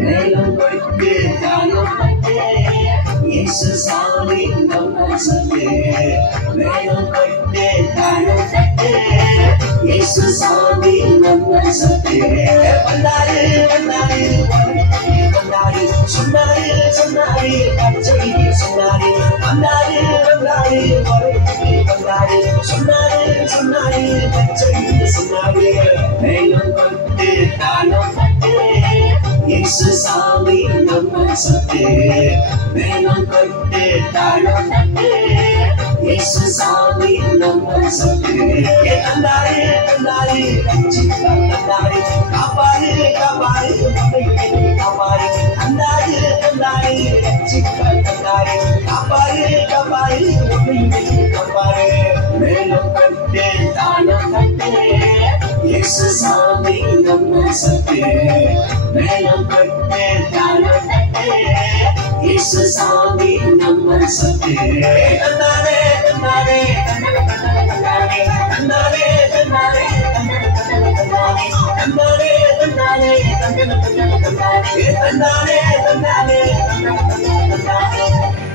மேலும் கொண்டு தானம் பட்டு இயேசு சாமி நம்ம சத்து மேலும் கொண்டு தானம் பட்டு இயேசு சாமி நம்ம சத்து வந்தாரு வந்தாரு வந்தாரு சொன்னாரு சொன்னாரு பச்சை சொன்னாரு வந்தாரு வந்தாரு வந்தாரு சொன்னாரு சொன்னாரு பச்சை சொன்னாரு மேலும் கொண்டு தானம் பட்டு இயேசு சாமி நம்ம சத்து மேலும் கொண்டு தானம் பட்டு இயேசு சாமி நம்ம சத்து தந்தாரு தந்தாரு ரட்சிப்பா தந்தாரு காப்பாரு காப்பாரு காப்பாரு தந்தாரு தந்தாரு ரட்சிப்பா தந்தாரு காப்பாரு காப்பாரு காப்பாரு மேலும் கொண்டு தானம் பட்டு இயேசு சாமி நம்ம சத்து மேலும் கொண்டு தானம் பட்டு இயேசு சாமி நம்ம சத்து தந்தாரே தந்தாரே தந்தாரே தந்தாரே தந்தாரே தந்தாரே தந்தாரே தந்தாரே தந்தாரே